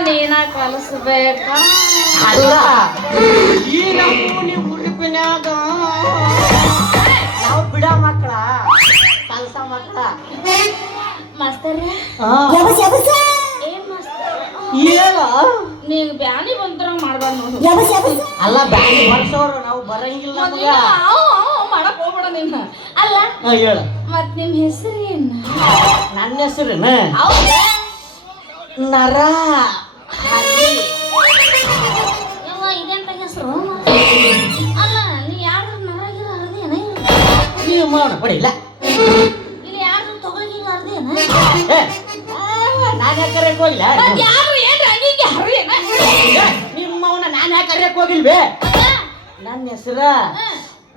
ನೀನ ಕಲಿಸ್ಬೇಕ ಅಲ್ಲ ಈ ನೀವು ಉಡುಪಿನ್ಯಾಗ ನಾವು ಬಿಡ ಮಕ್ಕಳ ಕೆಲಸ ಮಕ್ಕಳ ಮಾಸ್ತರ ಏನ್ ಏನ ನೀನ್ ಬ್ಯಾನಿ ಬಂದ್ರ ಮಾಡ್ಬಾರ್ದು ನೋಡು ಅಲ್ಲ ಬ್ಯಾನಿ ಬರ್ಸೋರು ನಾವು ಬರಂಗಿಲ್ಲ ಮಾಡಕ್ ಹೋಗ್ಬೇಡ ನಿನ್ನ ಅಲ್ಲ ಹೇಳ ಮತ್ ನಿಮ್ ಹೆಸರು ಏನ್ ನನ್ನ ಹೆಸರೇನ ನರ ಇದೆಂತ ಹೆಸರು ಅಲ್ಲ ನೀ ಯಾರು ನರಾಗಿರ ಅರ್ದೇನ ನೀವು ಮಾಡೋಣ ಪಡಿಲ್ಲ ಇಲ್ಲಿ ಯಾರು ತಗೊಳಗಿಲ್ಲ ಅರ್ದೇನ ನಾನು ಯಾಕೆ ಕರೆಯಕ್ ಹೋಗಿಲ್ಲ ಯಾರು ಏನ್ ಹಂಗಿಗೆ ಹರಿಯನ ನಿಮ್ಮವನ ನಾನು ಯಾಕೆ ಕರೆಯಕ್ ಹೋಗಿಲ್ವೇ ನನ್ನ ಹೆಸರ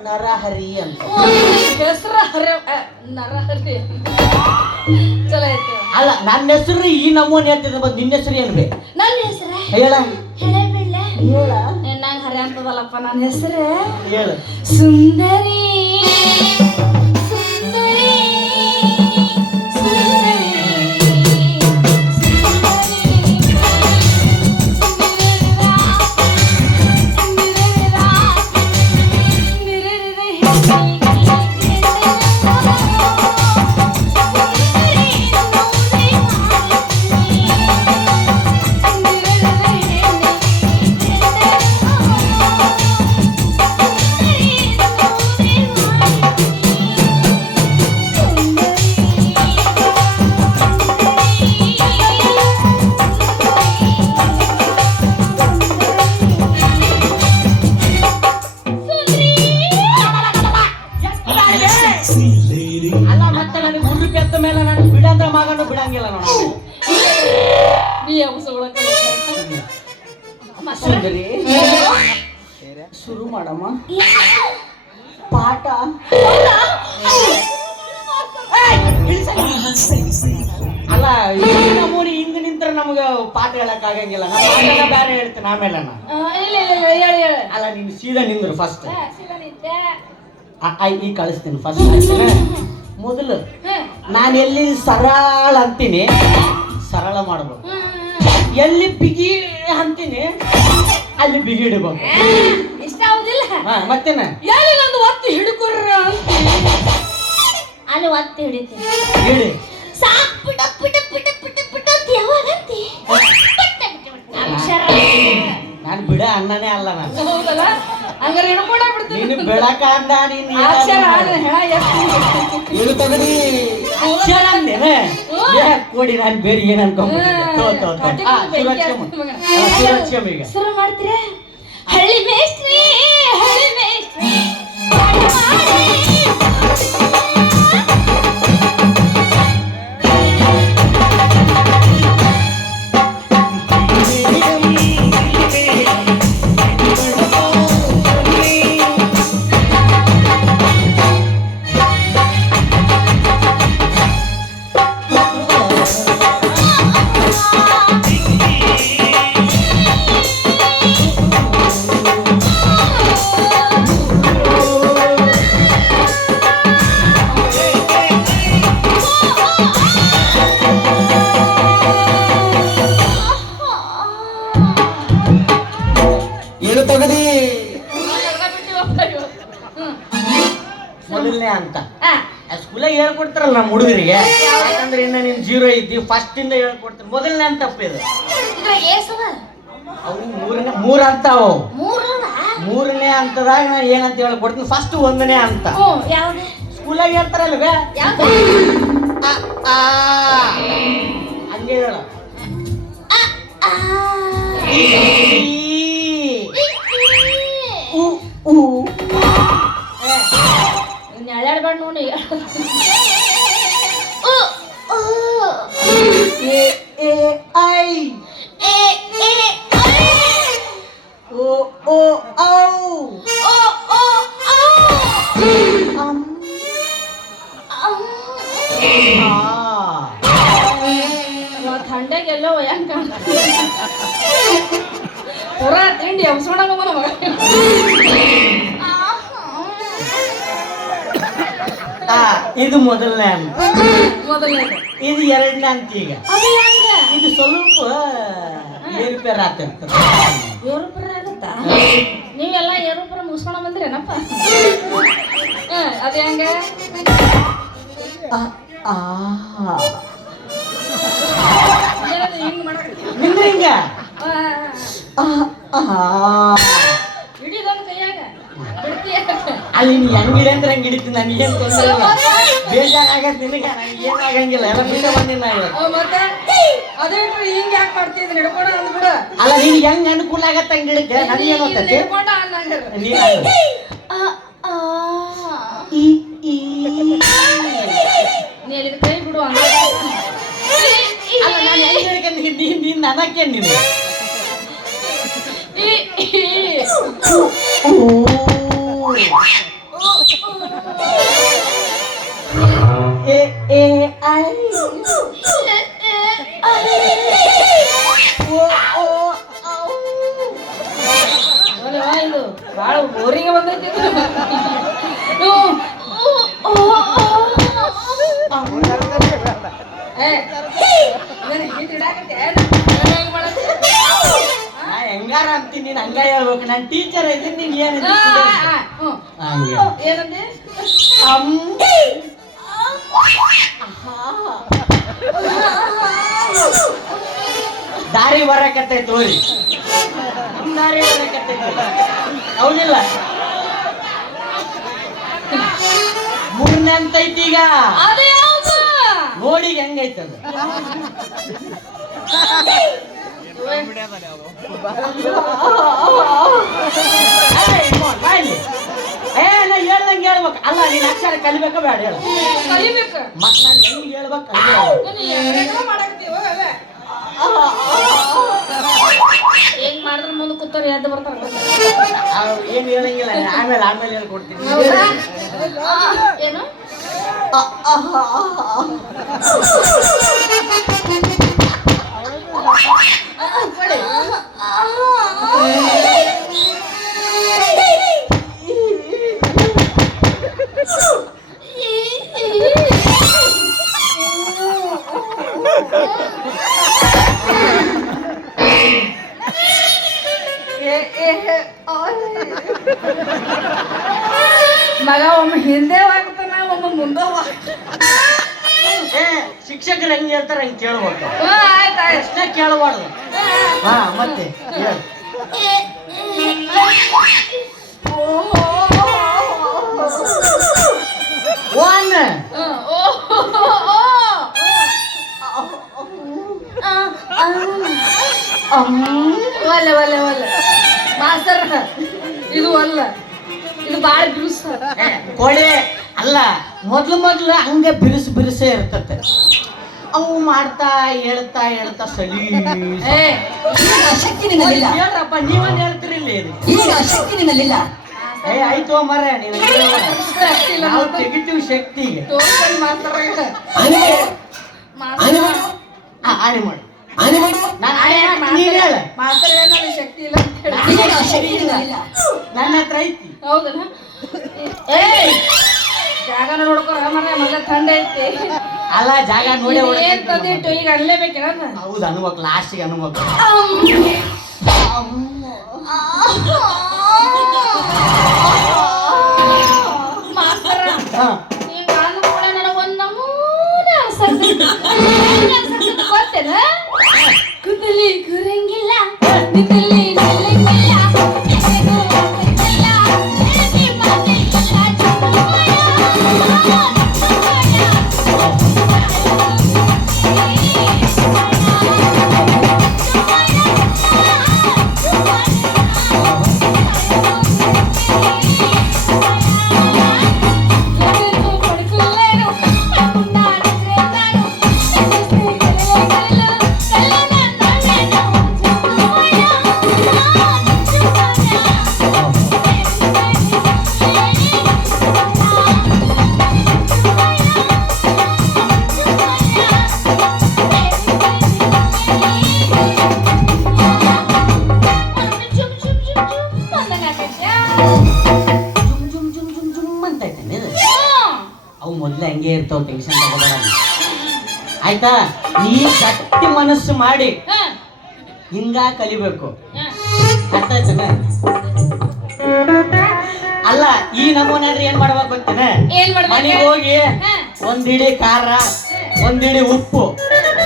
ನರಹರಿ ಅಂತ ಹೆಸರ ಹರಿ ನರಹರಿ ಚಲೋ ಆಯ್ತು ಅಲ್ಲ ನನ್ನ ಹೆಸರು ಈ ನಮೂನೆ ಹೇಳ್ತಿದ್ದೆ ಮತ್ತೆ ನಿನ್ನ ಹೆಸರು ಏನು ಬೇ ನನ್ನ ಹೆಸರ ಹೇಳ ಹೇಳಬಿಡ್ಲ ಹೇಳ ನಂಗೆ ಹರಿ ಅಂತದಲ್ಲಪ್ಪ ನನ್ನ ಹೆಸರು ಹೇಳು ಸುಂದರಿ ಸುಂದರಿ ಸುಂದರಿ ಅಲ್ಲ ಮತ್ತೆ ನನಗೆ ಉಡುಪಿ ಎತ್ತ ಮೇಲೆ ನಾನು ಬಿಡಂದ್ರ ಮಗನು ಬಿಡಂಗಿಲ್ಲ ನೋಡಿ ಸುಂದರಿ ಶುರು ಮಾಡಮ್ಮ ಪಾಠ ಅಲ್ಲ ಈ ನಮೂನಿ ಹಿಂಗ ನಿಂತ್ರೆ ನಮ್ಗ ಪಾಠ ಹೇಳಕ್ ಆಗಂಗಿಲ್ಲ ನಾ ಪಾಠ ಬೇರೆ ಹೇಳ್ತೇನೆ ಆಮೇಲೆ ಅಲ್ಲ ನೀನು ಸೀದಾ ನಿಂದ್ರು ಫಸ್ಟ್ ಈ ಕಳಿಸ್ತೀನಿ ಫಸ್ಟ್ ಮೊದಲು ನಾನು ಎಲ್ಲಿ ಸರಳ ಅಂತೀನಿ ಸರಳ ಮಾಡ್ಬೇಕು ಎಲ್ಲಿ ಬಿಗಿ ಅಂತೀನಿ ಅಲ್ಲಿ ಬಿಗಿ ಇಡಬೇಕು ಇಷ್ಟ ಆಗುದಿಲ್ಲ ಮತ್ತೇನ ಎಲ್ಲಿ ನಂದು ಒತ್ತಿ ಹಿಡ್ಕೊರ್ರ ಅಲ್ಲಿ ಒತ್ತಿ ಹಿಡಿತೀನಿ ಹೇಳಿ ಸಾಕ್ ಪುಟ ಪುಟ ಪುಟ ಪುಟ ಪುಟ ಅಂತ ಯಾವಾಗಂತಿ ಅಕ್ಷರ ನಾನು ಬಿಡ ಅನ್ನನೇ ಅಲ್ಲ ನಾನು ಹೌದಲ್ಲ ಹಂಗಾರೆ ಹಿಡ್ಕೊಂಡ ಬಿಡ್ತೀನಿ ನೀನು ಬೆಳಕ ಅಂದ ನೀನು ಅಕ್ಷರ ಹೆಣ ಎತ್ತಿ ಇಳು ತಗಡಿ ಅಕ್ಷರ ಅಂದೇನೆ ಕೊಡಿ ನಾನು ಬೇರೆ ಏನ್ ಅನ್ಕೊಂಡ್ಬಿಟ್ಟಿದ್ದೆ ಈಗ ಶುರು ಮಾಡ್ತೀರಾ ಹಳ್ಳಿ ಮೇಸ್ತ್ರಿ ಹಳ್ಳಿ ಮೇಸ್ತ್ರಿ ಮೊದಲನೇ ಅಂತ ಸ್ಕೂಲಾಗ ಹೇಳ್ಕೊಡ್ತಾರಲ್ಲ ನಮ್ಮ ಹುಡುಗರಿಗೆ ಯಾಕಂದ್ರೆ ಇನ್ನ ನೀನ್ ಜೀರೋ ಇದ್ದಿ ಫಸ್ಟ್ ಇಂದ ಹೇಳ್ಕೊಡ್ತಾರೆ ಮೊದಲನೇ ಅಂತ ತಪ್ಪ ಇದು ಅವು ಮೂರ್ ಅಂತ ಅವು ಮೂರನೇ ಅಂತದಾಗ ನಾ ಏನಂತ ಹೇಳ್ಕೊಡ್ತೀನಿ ಫಸ್ಟ್ ಒಂದನೇ ಅಂತ ಸ್ಕೂಲಾಗ ಹೇಳ್ತಾರಲ್ವೇ ಹಂಗೆ ಹೇಳ ಎಳ್ಯಾಡ್ಬೇಡ ನೋಡಿ ಐ ಓ ಓ ಔ ಥಂಡಾಗೆಲ್ಲ ಒಯ್ಯಂಗ ಪೂರಾ ತಿಂಡಿ ಎಬ್ಸ್ಕೊಂಡಂಗ ಮಗ ಇದು ಮೊದಲನೇ ಅಂತ ಮೊದಲನೇ ಇದು ಎರಡನೇ ಅಂತ ಈಗ ಇದು ಸ್ವಲ್ಪ ಏರುಪೇರ್ ಆಗ್ತಿರ್ತದೆ. ಏರುಪುರ ಆಗುತ್ತಾ? ನೀವೆಲ್ಲ ಏರುಪುರ ಮುಗಿಸ್ಕೊಂಡು ಬಂದ್ರೇನಪ್ಪ? ಅದೇ ಹಂಗ ಹಿಂಗ್ ಮಾಡಕತ್ತಿ ನಿಂದ್ರೆ ಹಿಂಗ ಹಿಡಿದೊಂದು ಕೈಯಾಗ ಬಿಡ್ತೀಯ ಅಲ್ಲಿ ನೀ ಹೆಂಗಿಡಿ ಅಂದ್ರೆ ಹಂಗೆ ಹಿಡಿತೀನಿ. ನನಗೆ ಏನು ತೊಂದರೆ ಇಲ್ಲ, ಬೇಜಾರಾಗತ್ತೆ ನಿನಗೆ. ನನಗೆ ಏನು ಆಗಂಗಿಲ್ಲ, ಎಲ್ಲ ಬಿಟ್ಟ ಬಂದಿಲ್ಲ ಇವತ್ತು. ಮತ್ತೆ ಅದೇ ಹಿಂಗ್ ಯಾಕೆ ಮಾಡ್ತಿದ್ರಿ ಹಿಡ್ಕೊಂಡ ಅಂದ್ಬಿಡ. ಅಲ್ಲ ನಿನ್ಗೆ ಹೆಂಗ್ ಅನುಕೂಲ ಆಗತ್ತೆ ಹಂಗೆ ಹಿಡಿಕೆ. ನನಗೇನು ಗೊತ್ತೈತಿ ಹಿಡ್ಕೊಂಡ ಅನ್ನಂಗ ನೀ ನೀ ಎಲ್ಲಿದ ಕೈ ಬಿಡು ಅಂದ. ಅಲ್ಲ ನಾನು ಹೆಂಗೆ ಹಿಡ್ಕೊಂಡು ನೀನು ನನಗೆ ನೀನು ಇದು ಬಾಳ ಬೋರಿಗೆ ಬಂದೈತಿ. ಹೆಂಗಾರ ಅಂತೀನಿ, ನೀನು ಹಂಗ ಹೇಳ್ಬೇಕು. ನಾನು ಟೀಚರ್ ಇದ್ದೀನಿ, ನೀನು ಏನು ಏನಂದೆ? ದಾರಿ ಬರಕತ್ತೈತೆ ತೋರಿ, ದಾರಿ ಬರಕತ್ತೈತೆ. ಹೌದಿಲ್ಲ? ಮೂರನೇ ಅಂತೈತಿ ಈಗ. ನೋಡಿ ಹೆಂಗೈತದ. ನಾ ಹೇಳ್ದಂಗೆ ಹೇಳ್ಬೇಕು. ಅಲ್ಲ ನೀನ್ ಅಕ್ಷರ ಕಲಿಬೇಕ ಬೇಡ ಹೇಳ. ಕಲಿಬೇಕು ಮತ್ ನಾನು ಹೆಂಗ್ ಹೇಳ್ಬೇಕು ಹೆಂಗ್ ಮಾಡಿದ್ರೆ ಮುಂದೆ ಕೂತವ್ರು ಎದ್ದು ಬರ್ತಾರ. ಏನ್ ಹೇಳಂಗಿಲ್ಲ, ಆಮೇಲೆ ಹೇಳ್ಕೊಡ್ತೀನಿ. ಏನು ಮಗ ಒಮ್ಮೆ ಹಿಂದೆ ಹೋಗ್ತಾನ, ಒಮ್ಮೆ ಮುಂದೆ ಶಿಕ್ಷಕರು ಹೆಂಗ್ ಹೇಳ್ತಾರ ಹಂಗೆ ಕೇಳ್ಬೇಕು. ಆಯ್ತು ಪ್ರಶ್ನೆ ಕೇಳಬಾರ್ದು. ಹಾ ಮತ್ತೆ ಹೇಳು. ಒನ್ ಒಲ್ಲೆ ಒಲ್ಲೆ ಒಲ್ಲೆ ಮಾಸ್ತರ್, ಇದು ಅಲ್ಲ, ಇದು ಬಾಳ ಬಿರುಸ ಕೋಳಿ ಅಲ್ಲ. ಮೊದ್ಲು ಹಂಗೆ ಬಿರುಸೇ ಇರ್ತತೆ. ಅವು ಮಾಡ್ತಾ ಹೇಳ್ತಾ ಸಲಿ ಶಕ್ತಿ ನಿನ್ನಲ್ಲಿಲ್ಲ. ಹೇಳ್ರಪ್ಪ, ನೀವನ್ ಹೇಳ್ತಿರಿಲ್ಲ ಇದು. ಈಗ ಶಕ್ತಿ ನಿನ್ನಲ್ಲಿಲ್ಲ. ಆಯ್ತು ಮರ, ನೀನು ನಾವು ತೆಗಿತೀವಿ ಶಕ್ತಿಗೆ. ತೋರ್ಸಲ್ ಮಾಸ್ತರ್ ಆನೆ ಮಾಡು. ನಾನು ಮಾಸ್ತರ್ ಏನಾದ್ರು ಶಕ್ತಿ ಇಲ್ಲ ಅಂತ ಹೇಳಿ. ಈಗ ಶಕ್ತಿ ನಿನ್ನಲ್ಲಿಲ್ಲ. ನನ್ನ ಹತ್ರ ಐತಿ. ಹೌದನ? ಜಾಗ ನೋಡ್ಕೊರ ಮರ, ಮಗ ಥಂಡ ಐತಿ. ಅಲ್ಲ ಜಾಗ ನೋಡಿ ಏನ್ ತಂದಿಟ್ಟು ಈಗ ಅನ್ಲೇಬೇಕೇನ? ಹೌದು, ಅನ್ಬೇಕು, ಲಾಸ್ಟಿಗೆ ಅನ್ಬೇಕು. ಮಾಸ್ತರ ನೀವ್ ಅಂದ್ಕೂಡ ನನಗೆ ಒಂದ್ ನಮೂನೆ ಅನ್ಸತ್ತೆ. ಗೊತ್ತೇನ? ಕುದಲಿ ಕುರಂಗಿಲ್ಲ, ನಿಕ್ಕಲಿ ನಿಲ್ಲಂಗಿಲ್ಲ, ಎದೆಗೂ ಆಗ್ತಿಲ್ಲ, ಎದೆ ಮಾತೆಲ್ಲ ಚುಮ್ಮಯ್ಯ. ಅವು ಮೊದ್ಲು ಹಂಗೆ ಇರ್ತಾವ, ಟೆನ್ಷನ್ ತಗೋಬೇಡ. ಆಯ್ತಾ? ನೀ ಗಟ್ಟಿ ಮನಸ್ಸು ಮಾಡಿ ಹಿಂಗ ಕಲಿಬೇಕು. ಹಾ. ಅರ್ಥ ಆಯ್ತನ? ಅಲ್ಲ ಈ ನಮೂನಾದ್ರೆ ಏನ್ ಮಾಡ್ಬೇಕು ಗೊತ್ತೇನ? ಏನ್ ಮಾಡ್ಬೇಕು? ಮನೆಗೆ ಹೋಗಿ ಹಾ. ಒಂದಿಡಿ ಖಾರ, ಒಂದಿಡಿ ಉಪ್ಪು,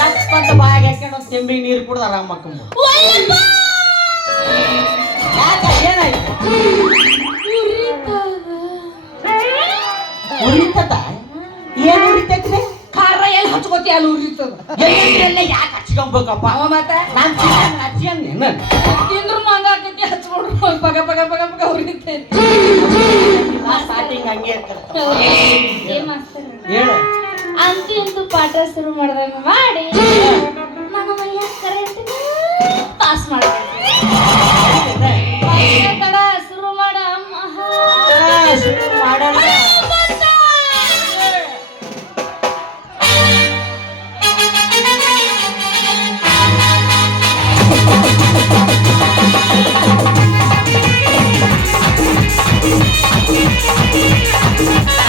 ರಪ್ಪ ಅಂತ ಬಾಯಿಗೆ ಹಾಕೊಂಡು ಒಂದು ತೆಂಬಿಗೆ ನೀರು ಕುಡ್ದು ಆರಾಮ್ ಮಕ್ಕಂಬ. ಒಲ್ಲಪ್ಪ! ಯಾಕ ಏನಾಯ್ತು? ಉರಿತದ. ಉರಿತದ? ಏನ್ ಉರಿತೈತ್ರಿ? ಖಾರ ಎಲ್ಲಿ ಹಚ್ಕೋತಿ ಅಲ್ಲಿ ಉರಿತದ. ಎಲ್ಲೆಲ್ಲ ಯಾಕೆ ಹಚ್ಕೊಂಬೇಕಪ್ಪ? ಅವ ಮತ್ತೆ ನಾನ್ ಹಚ್ಚಿಯಂಗ ತಿಂದ್ರು ಹಂಗಾಕತಿ ಹಚ್ಕೊಂಡ್ರು ಪಗ ಪಗ ಪಗ ಪಗ ಉರಿತೈತಿ. ಸ್ಟಾರ್ಟಿಂಗ್ ಹಂಗೆ ಇರ್ತಾರೆ. ಏ ಮಾಸ್ತರ್, ಹೇಳು. ಅಂತೂ ಇಂತೂ ಪಾಠ ಶುರು ಮಾಡ್ದಂಗ ಮಾಡಿ ನನ್ನ ಮೈಯ ಕರೆಂಟ್ ಪಾಸ್ ಮಾಡ್ಬೇಕು. ತಡ ಶುರು ಮಾಡ ಅಮ್ಮ. ಶುರು ಮಾಡೋಣ. Thank you.